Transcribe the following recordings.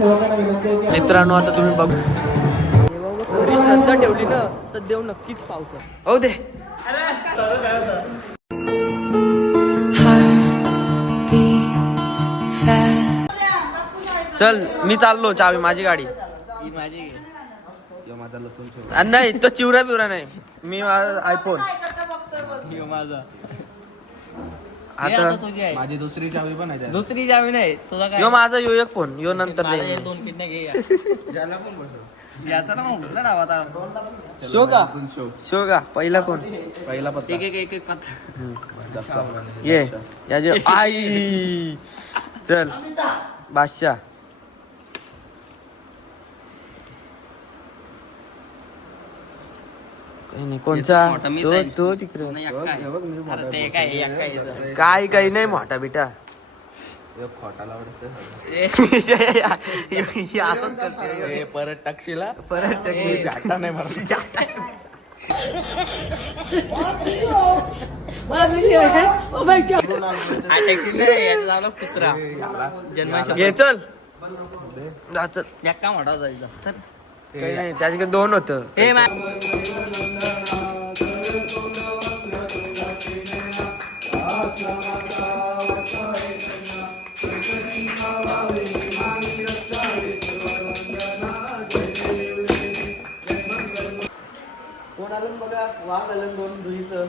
मित्रांनो आता तुम्ही बघू. घरी श्रद्धा ठेवली ना तर देव नक्कीच पावतो हो दे. चल मी चाललो चावी माझी गाडी. नाही तो चिवरा बिवरा नाही. मी आयफोन आता माझी दुसरी चावी पण आहे दुसरी जावी नाही तुला काय? यो माझा यो एक फोन. यो नंतर माझे देईन. दोन पिन्ने घे याचा ना मग कुठला डाव आता. शो का? शो. शो का? पहिला कोण? पहिला पत्ता. एक एक एक एक पत्ता. ये याचे आई! चल. बादशाह. नाही कोणचा? मोठा मीच तो आहे. तो तिकडे. नाही, अक्का आहे. अरे ते काय हे अक्का आहे. तसं. काय काही नाही मोठा बेटा खोटाला आवडतं असंच करते. परत टाकशीला? परत जाता नाही मला हा, टॅक्सी नाही, याचं झालं कुत्रा? जन्माच्या घे चल. जा चल. अक्का मोठा. चल. काही नाही त्याच्याकडे दोन होत. कोण आलं बघा? वाघ आलं दोन दुईचं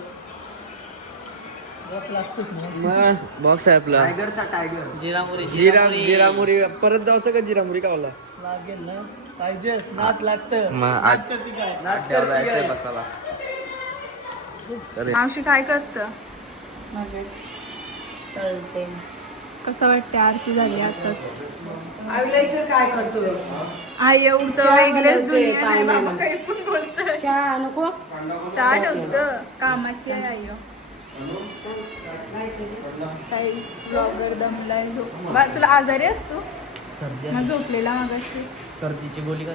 बॉक्स आहे आपला जिरामुरी जिरा जिरामुरी. परत जायचं का जिरामुरी कावला मावशी काय करत? कसं वाटते आरती झाली आताच. काय करतो आई एवढं वेगळेच दुनिया नाही बाबा काही पण बोलत चहा नको? चहा ठेवतं. कामाची आहे आई काही ब्लॉगर दमलाय झोप बा तुला आजारी असतो मग झोपलेला मागाशी. सर्दीची गोळी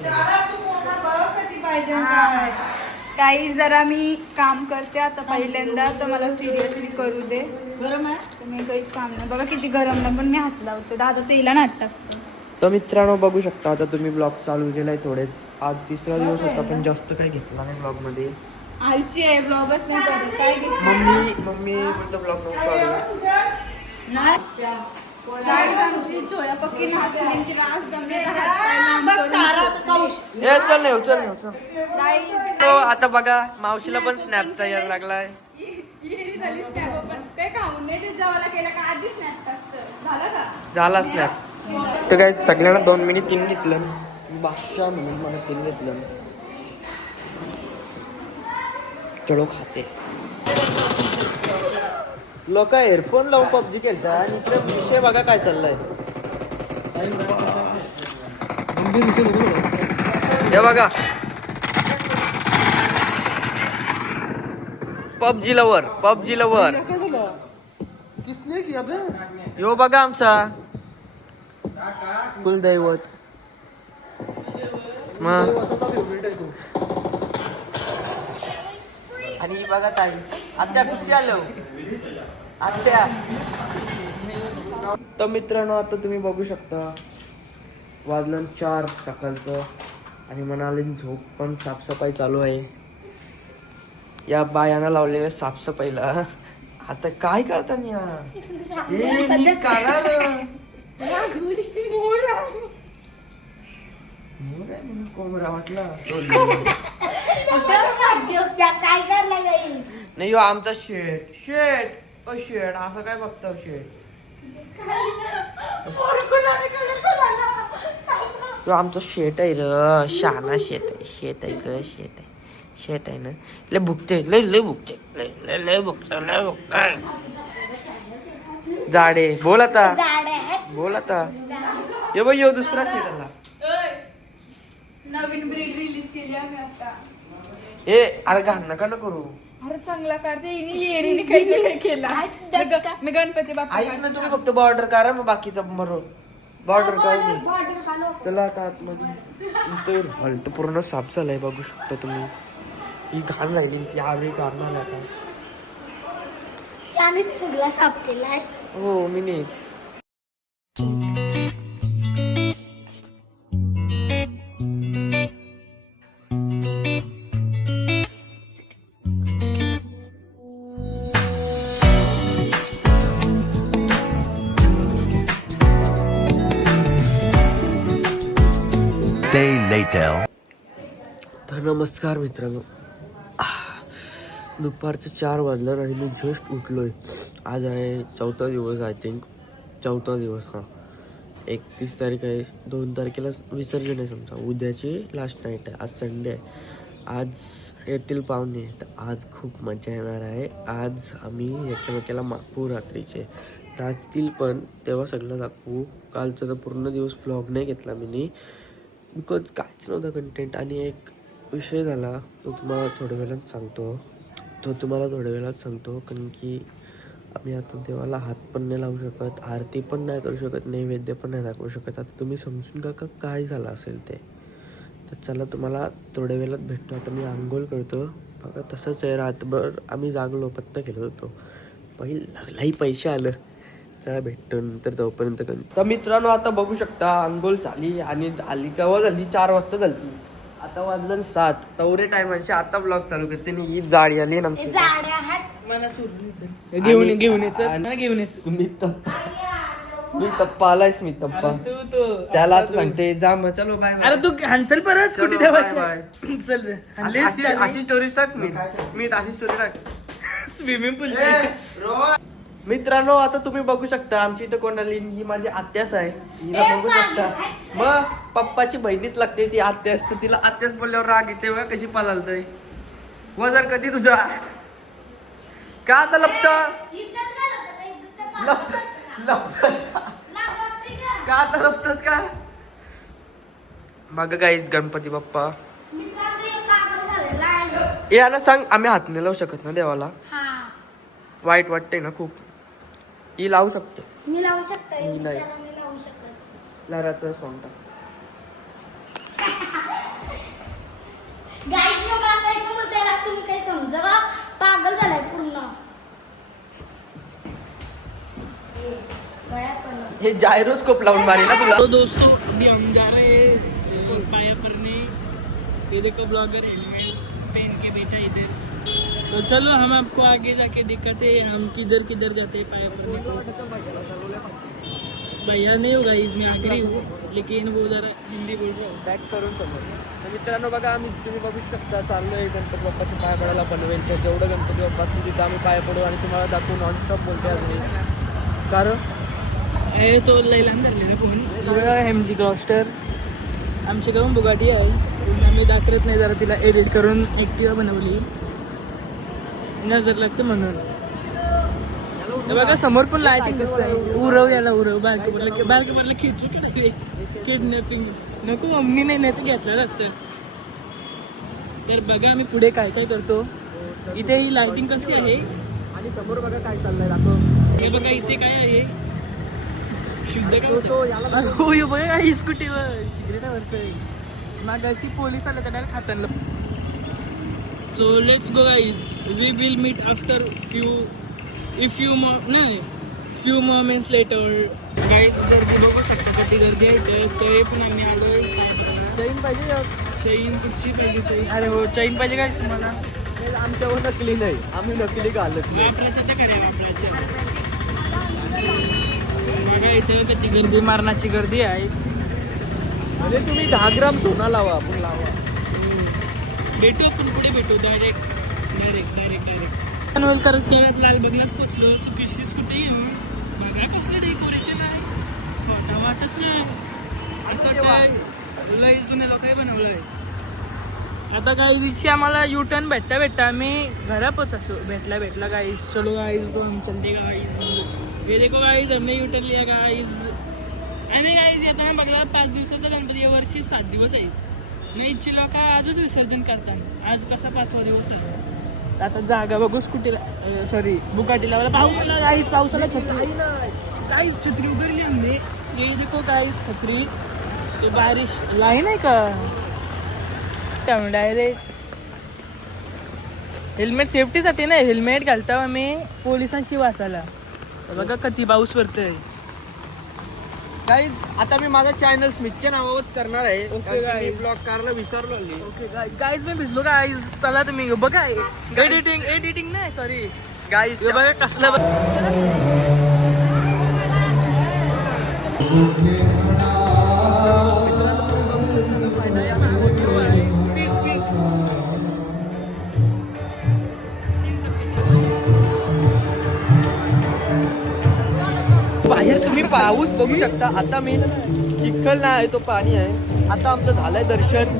काही जरा मी काम करते आता पहिल्यांदा तर मला सिरियसली करू दे. गरम आहे? मी काहीच काम नाही. बघा किती गरम नाही पण मी हात लावतो. दादा तेला नाट टाकतो. तर मित्रांनो बघू शकता आता तुम्ही ब्लॉग चालू केलाय थोडेच. आज तिसरा दिवस होता पण जास्त काही घेतला नाही ब्लॉगमध्ये आलशी आहे ब्लॉगच नाही करत. काय मम्मी मम्मी ब्लॉग नको काढू चाळीस आमची पक्की नाचली की रास हात बघ सारा ए चल नाही चल नाही चल. तो आता बघा मावशीला पण स्नॅपचा यायला लागलाय. झाला स्नॅप तर काय सगळ्यांना दोन मिनिट तीन घेतलं बादशा मिनिट मला तीन घेतलं चलो खाते. लोक एअरफोन लावून पबजी खेळतात आणि इकडे विषय बघा काय चाललाय. हे बघा. पबजी लवर पबजी लवर यो बघा आमचा. कुलदैवत. आणि बघा ताई आता कुठे आलो तर मित्रांनो आता तुम्ही बघू शकता वाजलं चार सकाळचं आणि म्हणाले झोप पण साफसफाई चालू आहे. या बायानं लावलेल्या साफसफाईला. आता काय करता वाटला. नाही ह्यो आमचा शेट शेट ओ शेट असं काय बघतो शेट तो आमचा शेट आहे र शहाणा शेट आहे शेट आहे ग शेट आहे शेट आहे ना. लय भुकते लय लय भुकते लय लय लय भुकत लय भुकत. जाडे बोल आता. बोल आता. ये बाई यो दुसरा शेट आला नवीन ब्रीड रिलीज केली आम्ही आता. ए अरे घाण नका ना करू. अरे चांगला करते हिने येरीने काही ना काही केला? मी ग- मी गणपती बाप्पा ऐक ना तुम्ही फक्त बॉर्डर करा मग बाकीचा मरो. बॉर्डर करा त्याला आता आतमध्ये. तर हॉल तर पूर्ण साफ झालाय बघू शकता तुम्ही. ही घाण राहिली ती आवेळी काढणार आता. त्यानेच सगळा साफ केलाय. हो मी नेच नमस्कार मित्रांनो. आह, दुपारचं चार वाजलं आणि मी जस्ट उठलोय. आज आहे चौथा दिवस आय थिंक चौथा दिवस हां. एकतीस तारीख आहे. दोन तारखेला विसर्जन आहे समजा. उद्याची लास्ट नाईट आहे. आज संडे आहे. आज येथील पाहुणे. तर आज खूप मजा येणार आहे. आज आम्ही एकमेकाला मागू रात्रीचे. नाचतील पण तेव्हा सगळं दाखवू. कालचा तर पूर्ण दिवस व्लॉग नाही घेतला मी बिकॉज काहीच नव्हतं कंटेंट आणि एक विषय झाला तो तुम्हाला थोड्या वेळात सांगतो. तो तुम्हाला थोड्या वेळात सांगतो कारण की आम्ही आता देवाला हात पण नाही लावू शकत आरती पण नाही करू शकत नैवेद्य पण नाही दाखवू शकत. आता तुम्ही समजून का का काय झालं असेल ते. तर चला तुम्हाला थोड्या वेळात भेटतो. आता मी आंघोळ करतो. बघा तसंच आहे. रातभर आम्ही जागलो पत्ता केलं होतो. पहिलं लई पैसे आलं. चला भेटतो नंतर तोपर्यंत कधी. तर मित्रांनो आता बघू शकता आंघोळ झाली आणि झाली केव्हा झाली? चार वाजता झाली. आता वाजलं सात. तवरे टायमांशी आता ब्लॉग चालू करते आणि ही जाडी आली ना आमची. हात घेऊन घेऊन घेऊन मी तप्पा मी तप्पा आलायस मी तप्पा त्याला आता सांगते जा मग चलो बाय अरे तू हंसल परत चलो, स्कूटी ठेवायची चल रे. अशी- अशी अशी स्टोरी टाक मी. मी अशी स्टोरी टाक. स्विमिंग पूल मित्रांनो आता तुम्ही बघू शकता आमची इथं कोणाली ही माझी आत्यास आहे. हिला बघू शकता. मग पप्पाची बहिणीच लागते ती आत्या असते तिला आत्याच बोलल्यावर राग येते बघा कशी पालालतय. वजन कधी तुझा? का आता लपत? लपत लपतस का? आता लपतस का? बघा काहीच गणपती बाप्पा. याला सांग आम्ही हात नाही लावू शकत ना देवाला? वाईट वाटते ना खूप. ही लावू शकते. मी लावू शकते मी नाही. मी लावू शकत. लहराचं सॉंग टाक. गाईड मला काही पण बोलता यायला तुम्ही काही समजा. पागल झालाय पूर्ण. ए, गळ्या पण हे जायरोस्कोप लावून मारे ना तुला. तो दोस्तों अभी हम जा रहे हैं पाया परने ये देखो ब्लॉगर हेलमेट पहन के बैठा है इधर। तो चलो हम आपको आगे जाके दिखाते हैं हम किधर किधर जाते हैं पाया भैया नहीं होगा इसमें आखिरी हूँ लेकिन वो जरा हिंदी बोल रहा है। बॅक करून समोर. तर मित्रांनो बघा आम्ही तुम्ही बघू शकता चाललोय गणपती बाप्पाच्या पाय पडायला पनवेलच्या. जेवढं गणपती बाप्पा तिथं आम्ही पाय पडू आणि तुम्हाला दाखवू नॉनस्टॉप बोलते अजून कारण? ए तो लैलान धरले ना कोण एम जी क्लॉस्टर आमची गावून बुगाटी आहे. आम्ही दाखवत नाही जरा तिला एडिट करून ॲक्टिवा बनवली. नजर लागते म्हणून. हे बघा समोर पण लायटिंग दिसत उरव याला उरव. बारके पडलं बारके पडलं खेचू कडे किडनॅपिंग नको मम्मी नाही नाही तर घेतलं असतं. तर बघा आम्ही पुढे काय काय करतो. इथे ही लाइटिंग कसली आहे? आणि समोर बघा काय चाललंय दाखव. हे बघा इथे काय आहे? शुद्ध? हो बघा स्कूटीवर सिगरेट वरतोय. मग अशी पोलीस आले त्यांना खाताना so let's go guys we will meet after few if you मॉ नाही फ्यू मोमेंट्स लेटर गाईज गर्दी बघू शकता किती गर्दी आहे. इथे तरी पण आम्ही आलोय चैन पाहिजे चैन कुठची पाहिजे चैन. अरे हो चैन पाहिजे काय तुम्हाला? आमच्यावर नकली नाही. आम्ही नकली घालत नाही. वापरायचं तर करूया वापरायचं. बघा इथे किती गर्दी मारण्याची गर्दी आहे. म्हणजे तुम्ही दहा ग्राम सोना लावा आपण लावा. भेटू आपण पुढे भेटू. Direct direct direct direct Panvel करत करत लालबागलाच पोचलो. सुकिशीच कुठे येऊन? बघा कसलं डेकोरेशन आहे? खोटा वाटच नाही. असं वाटतं लय जुने लोक बनवलंय. आता काही दिवशी आम्हाला यू टर्न भेटता भेटता आम्ही घरा पोचायचो. भेटला भेटला गाईस चलो गाईस दोन चलते गाईस ये देखो गाईस हमने यू टर्न लिया गाईस आणि गाईस येताना बघला पाच दिवसाचा गणपती या वर्षी सात दिवस आहे. नाही इच्छिला का आजच विसर्जन करतात. आज कसा पाचवा दिवस आहे? आता जागा बघू स्कूटीला सॉरी बुकाटीला मला पाऊस आला पावसाला छत्री. काहीच छत्री उघडली मी ये देखो काहीच छत्री. ते बारिश लाईन आहे का? डायरेक्ट हेल्मेट सेफ्टीसाठी नाही हेल्मेट घालता आम्ही पोलिसांशी वाचायला. बघा कधी पाऊस पडतोय. गाईज आता मी माझा चॅनल स्मिथच्या नावावरच करणार आहे. Guys. ब्लॉग करायला विसरलो ओके गाईज मी भिजलो गाईज चला तुम्ही बघा. एडिटिंग एडिटिंग नाही सॉरी गाईज बघा कसलं पाऊस बघू शकता. आता मी चिखल नाही आहे तो पाणी आहे. आता आमचं झालंय दर्शन.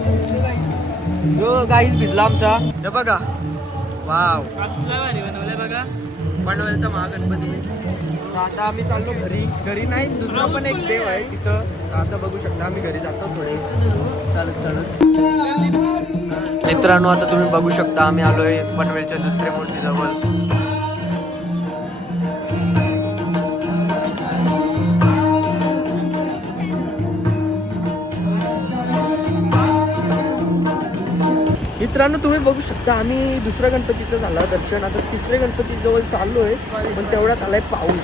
जो गाईच भिजला आमचा. हे बघा. वाव बनवलंय बघा पनवेलचा महागणपती. आता आम्ही चाललो घरी. घरी नाही दुसरा पण एक देव आहे तिथं. आता बघू शकता आम्ही घरी जातो थोडे चालत चालत. मित्रांनो आता तुम्ही बघू शकता आम्ही आलोय पनवेलच्या दुसऱ्या मूर्तीजवळ. मित्रांनो तुम्ही बघू शकता आम्ही दुसऱ्या गणपतीचं झाला दर्शन. आता तिसऱ्या गणपती जवळ चाललो आहे पण तेवढ्यात आलाय पाऊस.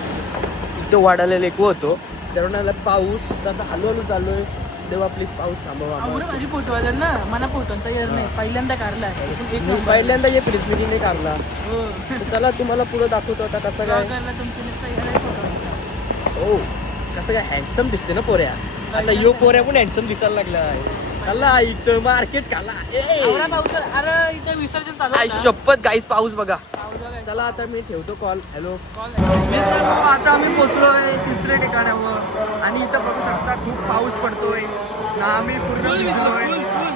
इथं वाढायला लेकू होतो. तेवढ्या आला पाऊस. तसा हलू हलू चालू आहे देवा प्लीज पाऊस थांबवा माझी फोटो आला ना मला फोटोंचा येर नाही. पहिल्यांदा काढला. एक मी पहिल्यांदा ये प्रिझमिनीने काढला. हो. चला तुम्हाला पुढे दाखवतो आता कसं काय. हो. कसं काय हँडसम दिसते ना पोऱ्या. आता यो पोऱ्या पण हँडसम दिसायला लागला आहे चला इथं मार्केट पाऊस. अरे इथे विसर्जन चालू. शपथ गाईस पाऊस बघा. चला आता मी ठेवतो कॉल हॅलो कॉल आता आम्ही पोहोचलोय तिसऱ्या ठिकाणावर. आणि इथं बघू शकता खूप पाऊस पडतोय. ना आम्ही पूर्ण भिजलोय.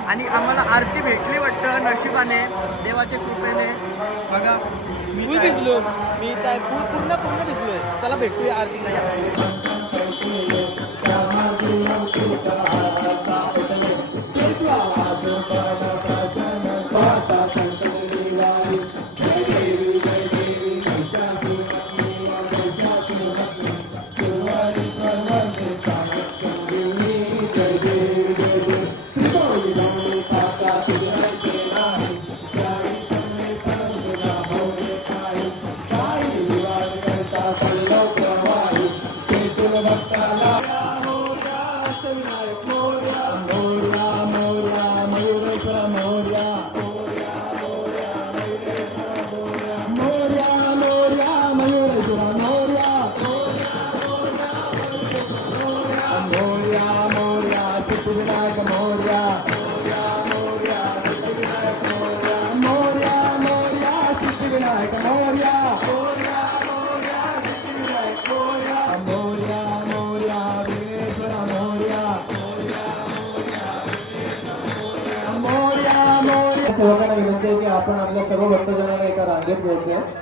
आणि आम्हाला आरती भेटली वाटतं नशिबाने. देवाच्या कृपेने. बघा मी भिजलो. मी काय पूर्ण पूर्ण पूर्ण भिजलोय. चला भेटूया आरतीला या. आहे की आपण आपल्या सर्व भक्तजनांना एका रांगेत घ्यायचं आहे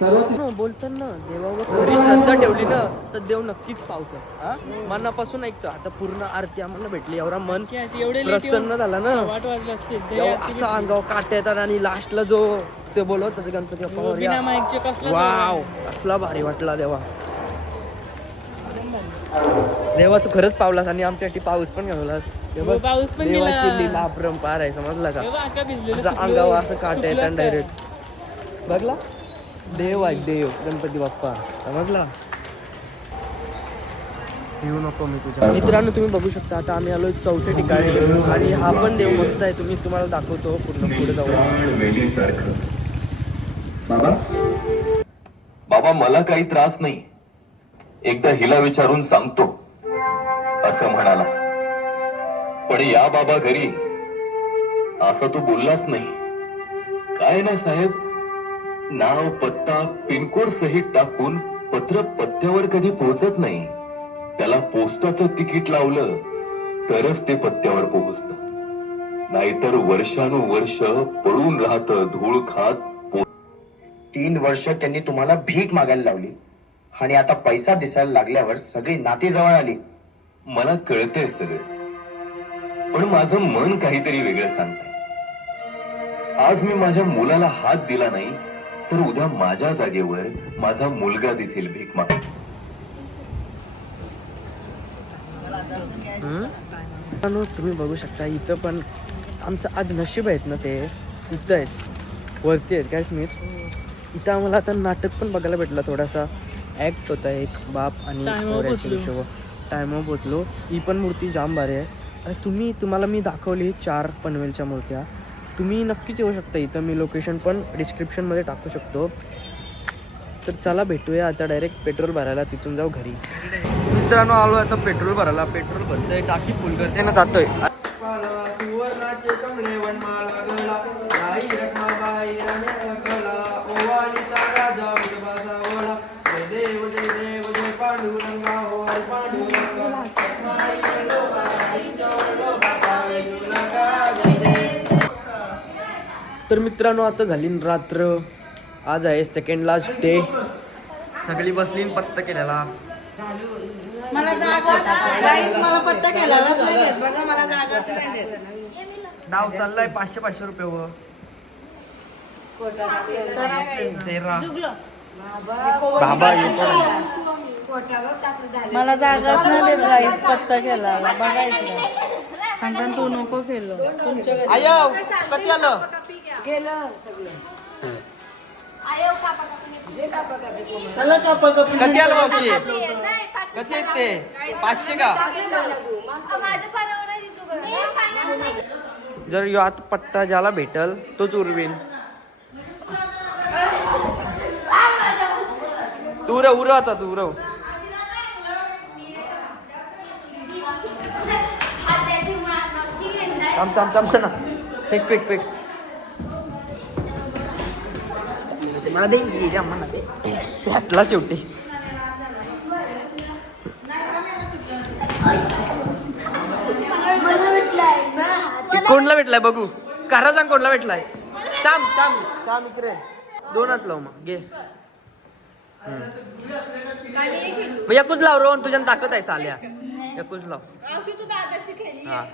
सर्वच हो, बोलताना देवावर खरी श्रद्धा ठेवली ना तर देव नक्कीच पावतं. मनापासून ऐकतो. आता पूर्ण आरती आम्हाला भेटली. एवढा मन एवढे प्रसन्न झाला ना. वाट वाजले असं अंगावर काट येतात आणि लास्टला जो ते बोलवत होते गणपती बाप्पा वाव असला भारी वाटला देवा. देवा तू खरंच पावलास आणि आमच्यासाठी पाऊस पण घालवलास. हे पाऊस पण. देवाची लीला अपरंपार आहे समजला का? असं अंगावर असं काट येतात काय? डायरेक्ट बघला? देव आहे देव गणपती बाप्पा समजला? येऊ नको मी तुझ्या मित्रांनो तुम्ही बघू शकता आता आम्ही आलोय चौथ्या ठिकाणी. आणि हा पण देव मस्त आहे तुम्ही तुम्हाला दाखवतो पूर्ण पुढे जाऊ बाबा बाबा मला काही त्रास नाही. एकदा हिला विचारून सांगतो. असं म्हणाला. पण या बाबा घरी असं तो बोललाच नाही. काय नाही साहेब? नाव पत्ता पिनकोड सहित टाकून पत्र पत्त्यावर कधी पोहोचत नाही. त्याला पोस्टाचं तिकीट लावलं तरच ते पत्त्यावर पोहोचत. नाहीतर वर्षानुवर्ष पडून राहत धूळ खात तीन वर्ष त्यांनी तुम्हाला भीक मागायला लावली. आणि आता पैसा दिसायला लागल्यावर सगळी नाती जवळ आली. मला कळतंय सगळं. पण माझं मन काहीतरी वेगळं सांगतंय. आज मी माझ्या मुलाला हात दिला नाही तर उद्या माझ्या जागेवर माझा मुलगा दिसेल भीक माग. मित्रांनो तुम्ही बघू शकता इथं पण आमचं आज नशीब आहेत ना ते. इथं आहेत. वरती आहेत काय स्मित? इथं आम्हाला आता नाटक पण बघायला भेटलं थोडासा. ॲक्ट होता एक बाप आणि पोराच्या. टायमावर पोचलो ही पण मूर्ती जाम भारी आहे. आणि तुम्ही तुम्हाला मी दाखवली चार पनवेलच्या मूर्त्या. तुम्ही नक्कीच येऊ शकता इथं. मी लोकेशन पण डिस्क्रिप्शनमध्ये टाकू शकतो. तर चला भेटूया आता डायरेक्ट पेट्रोल भरायला. तिथून जाऊ घरी. मित्रांनो आलो आता पेट्रोल भरायला. पेट्रोल भरतोय. टाकी फुल करते ना जातोय. तर मित्रांनो आता झाली रात्र. आज आहे सेकंड लास्ट डे सगळी बसली पत्ता केलेला. मला जागा काहीच मला पत्ता केलेलाच नाही देत. बघा मला जागाच नाही देत. डाव चाललाय पाचशे पाचशे रुपये व बाबा मला जागाच नाही देत काहीच पत्ता केला. बघायचं सांगता तू नको केलं. तुमच्या आयो कधी आलं कधी आलं मावशी? कधी आहेत ते पाचशे का? जर यो आता पट्टा ज्याला भेटल तोच उरवीन. तू उरव उरव आता तू उरव. थांब थांब थांब ना फेक फेक फेक. मला दे ये द्या मला दे. भेटला शेवटी. कोणला भेटलाय बघू? करा सांग कोणला भेटलाय. थांब थांब थांब इकडे. दोन हात लाव मग घे. मग एकूच लाव रोहन तुझ्या ताकद आहे साल्या. एकूच लाव. मावशी तू दादाशी खेळली हा.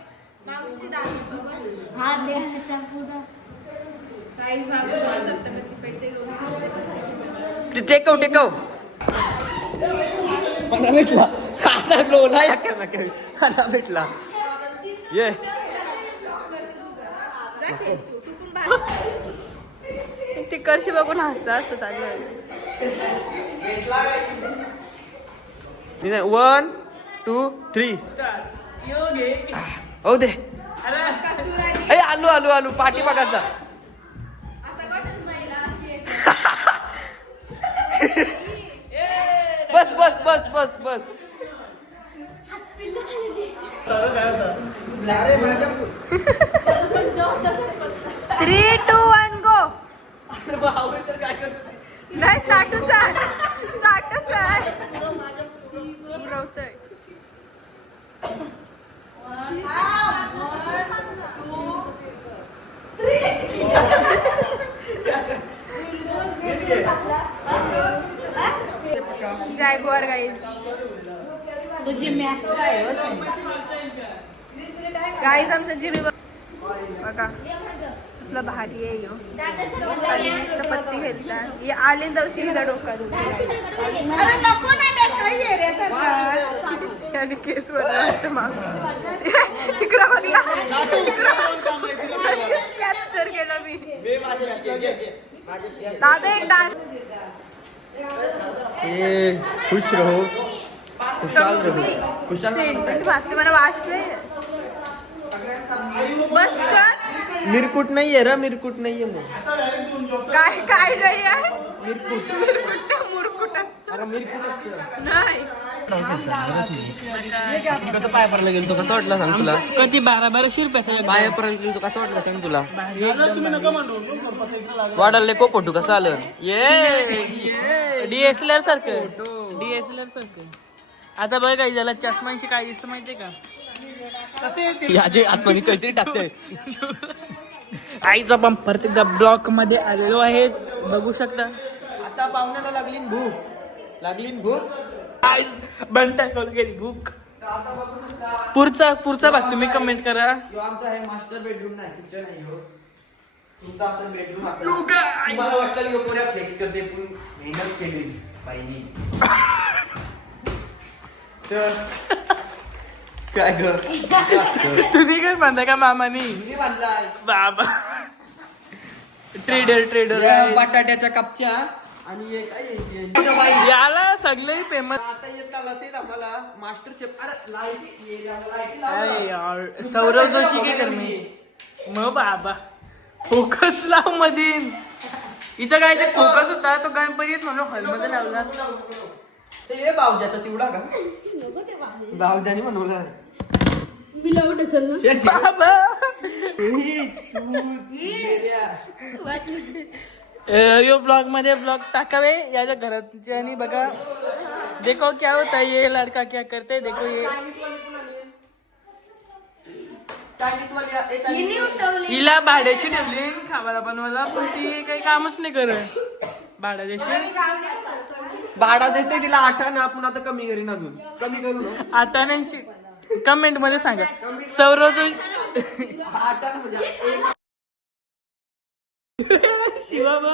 काहीच ती पैसे घेऊन ते टेकव टेकव. मला भेटला. आता लोला या काय मला भेटला. ये. तिकडशी बघून हसत वन टू थ्री. हो दे. ए आलू आलू आलू. पाठी बघायचा बस बस बस बस बस. थ्री टू वन गो नाही स्टार्टच आहे. स्टार्टच आहे उरवतोय जायगवार गाईज तुझी मॅस काय हो? गाईज आमचं जिबी बघा. कसला भारी आहे ह्यो. आणि पत्ती घेतला हे आले दिवशी हिला डोका आणि केस मागं तिकडं बघला कॅप्चर केलं मी दादा एक डान्स. खुश रहो. खुशाल रहो. खुशाल मला वाचले बस कर. मिरकुट नाहीये रा मिरकुट नाहीये मग. काय काय नाही आहे मिरकुट. मिरकुट मुरकुट असतं. अरे मिरकुट असतं. नाही. कसं पाय पडला गेलो तो कसं वाटलं सांग तुला? कधी बारा बाराशे रुपयाचा पाय पडला गेलो तो कसं वाटलं सांग तुला वाढायला को फोटो कसं आलं ये डीएसएलआर सारखं डीएसएलआर सारखं आता बघ काय झाला चष्माशी काय दिसतं माहितीये का याचे आतमध्ये काहीतरी टाकते आईचा बंपर एकदा ब्लॉकमध्ये आलेलो आहे बघू शकता. आता पाहुण्याला लागली भूक. लागली भूक? आईज बनता गेली बुक पुढचा पुढचा भाग तुम्ही कमेंट करा. आमचा आहे मास्टर बेडरूम नाही किचन आहे हो तुमचा असं बेडरूम असेल. तुम्हाला वाटलं की पुऱ्या फ्लेक्स करते पण मेहनत केली बाईनी. तर काय कर तुम्ही काय म्हणता का मामानी? बांधलाय बाबा. ट्रेडर ट्रेडर बटाट्याच्या कपच्या. आणि एक काय आहे? याला सगळे फेमस आता येत आला ते आम्हाला मास्टर शेफ अरे लाईटी सौरव जोशी काय कर मी मग बाबा. फोकस लाव मधीन. इथं काय ते फोकस होता तो गणपतीत म्हणून हॉलमध्ये लावला. ते बावजाचा चिवडा का? बावजाने बनवला. विलावट असेल ना. बाबा. यो ब्लॉगमध्ये ब्लॉग टाकावे. याच्या घरात आणि बघा. देखो क्या होता है ये लड़का क्या करते देखो ये. हिला भाड्याची ठेवली. खावायला बनवायला पण ती काही कामच नाही करत. भाड्याची भाडा देते तिला आठवण आपण आता कमी करीन अजून. कमी करू ना? आठाण्यांची कमेंटमध्ये सांगा सौरव म्हणजे एक शिवा बघ.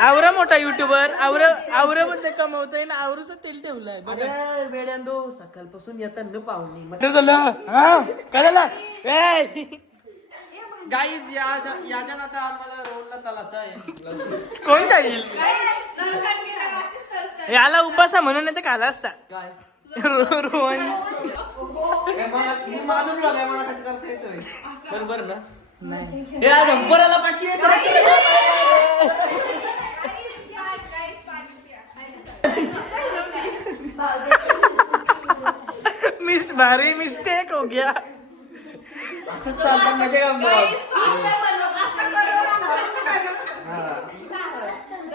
आवरा मोठा युट्यूबर आवर आवर मध्ये कमवतोय ना आवरूच तेल ठेवलंय. बघा. अरे वेड्यांदो सकाळपासून येताना पाहुणे. मग काय झालं हा? काय झालं ए! गाईज या याच्या आता आम्हाला रोडला तलाचा आहे. कोण खाईल याला उपासा म्हणून नाही तर खाला असता. काय? रोहन. हे बरोबर ना. मिस भारी मिस्टेक हो गया. असंच चालतं मग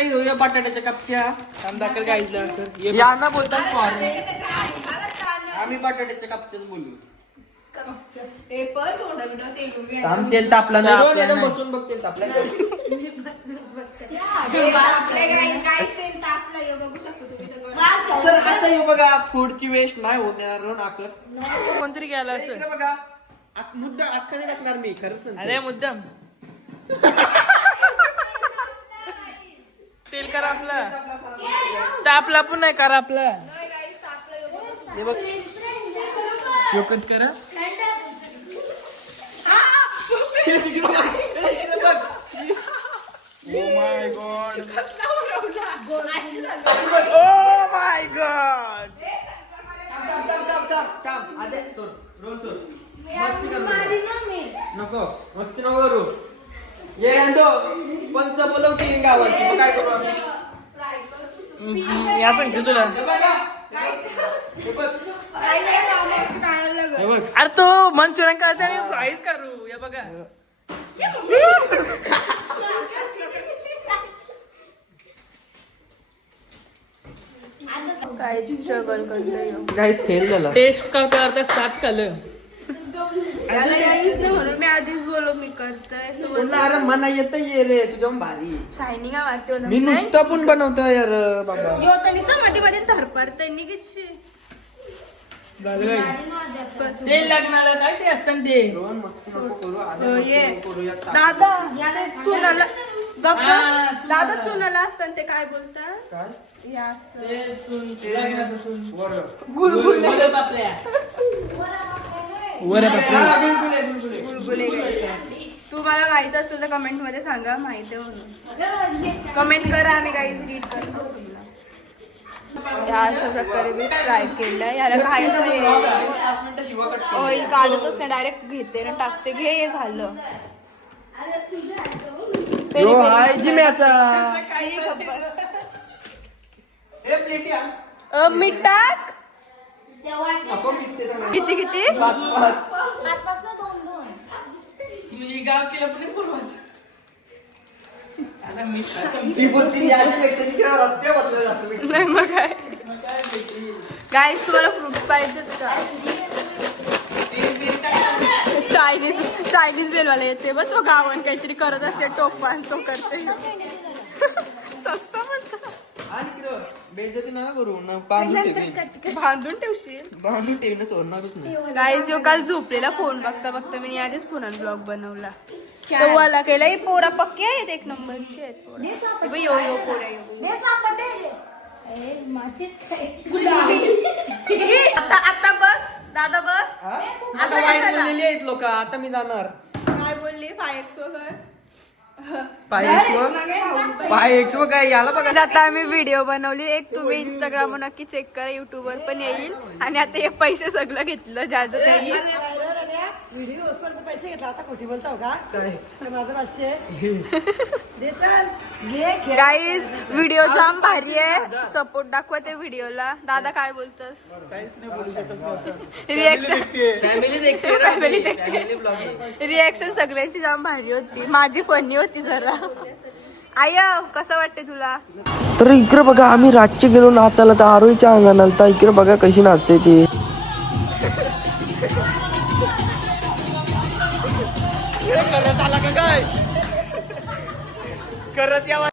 घेऊया बटाट्याच्या कपच्या. दाखल गाईजला यांना बोलतात आम्ही बटाट्याच्या कापच्याच बोलू थांब, तेल तापलं नाही रोहन, एकदम बसून बघ. तेल तापलं तर आता हे बघा फूडची वेस्ट नाही होत आहे, रोहन कोणतरी गेला असं. बघा आक- मुद्दा अख्खा नाही टाकणार मी खरंच सांगतो. अरे मुद्दाम. तेल करा आपला. तापला पण नाही करा आपला. हे बघ. योकत करा. Oh my god. नको मस्ती नको करू. ये यांदो पंच बोलवतील गावाची मग काय करू आम्ही? या सांगतो तुला बघा. बघ. बघ. अरे तो मंचुरियन करते आणि फ्राईज करू या बघा. काय स्ट्रगल करतोय. काही फेल झाला. टेस्ट करता करता सात खाल्लं? याला यायच नाही म्हणून मी आधीच बोलो मी करतोय. अरे मना येत ये रे तुझ्या भारी. शायनिंग मारते मी नुसतं पण बनवतो यार बाबा. यो तरी तर मध्ये मध्ये निघितशी ते लग्नाला काय ते असतं ना ते? हो, दादा चुनाला दादा चुनाला असताना ते काय बोलतात काय? हे वर. हा, गायचे. तुम्हाला माहीत असेल तर कमेंटमध्ये सांगा माहिती आहे म्हणून. कमेंट करा आम्ही काही रीड करतो या अशा प्रकारे मी ट्राय केलंय. याला काहीच पाच मिनिटं शिवा कट कर. ऑइल काढतच नाही डायरेक्ट घेते ना टाकते. घे हे झालं. पेरी मीठ टाक. ते. किती किती? पाच पाच. आजपासून दोन दोन. मी गाव केलं पण नाही पूर्वाचं. आता मी ती बोलती याच्यापेक्षा तिकडे रस्त्यावर बसलेलं जास्त मीठ. नाही मग काय? काय तुम्हाला फ्रूट पाहिजे का? चायनीज चायनीज बेलवाला येते बघ तो गावन काहीतरी करत असते टोपान तो करते. स्वस्त म्हणतो बेइज्जती नका करू ना बांधून ठेवीन. बांधून ठेवशील? बांधून ठेवीन सोडणारच नाही. गाईज यो काल झोपलेला फोन बघता बघता मी आधीच फोनात ब्लॉग बनवला. तो वाला केला ही पोरा पक्की आहेत? एक नंबरची आहेत पोरं. यो यो पोरा यो. ए, आता आता बस दादा बस. आता वाईट? बोललेली आहेत लोक आता मी जाणार. काय बोलली? फाय एक्सो कर पाय काय याला बघा. आता आम्ही व्हिडिओ बनवली. एक तुम्ही इंस्टाग्राम नक्की चेक करा युट्यूब वर पण येईल. आणि आता हे पैसे सगळं घेतलं ज्याचं ते येईल पैसे घेतला आता खोटी बोलताव का? माझं पाचशे. गाईज व्हिडिओ जाम भारी आहे. सपोर्ट दाखवा ते व्हिडिओला. दादा काय बोलतोस? रिएक्शन फॅमिली देखते. Family देखते. फॅमिली ब्लॉग रिएक्शन सगळ्यांची जाम भारी होती. माझी फनी होती जरा. आय कसं वाटते तुला? तर इकडे बघा आम्ही रातचे गेलो नाचायला. तर आरोईच्या अंगणाला. तर इकडे बघा कशी नाचते ती. करत यावा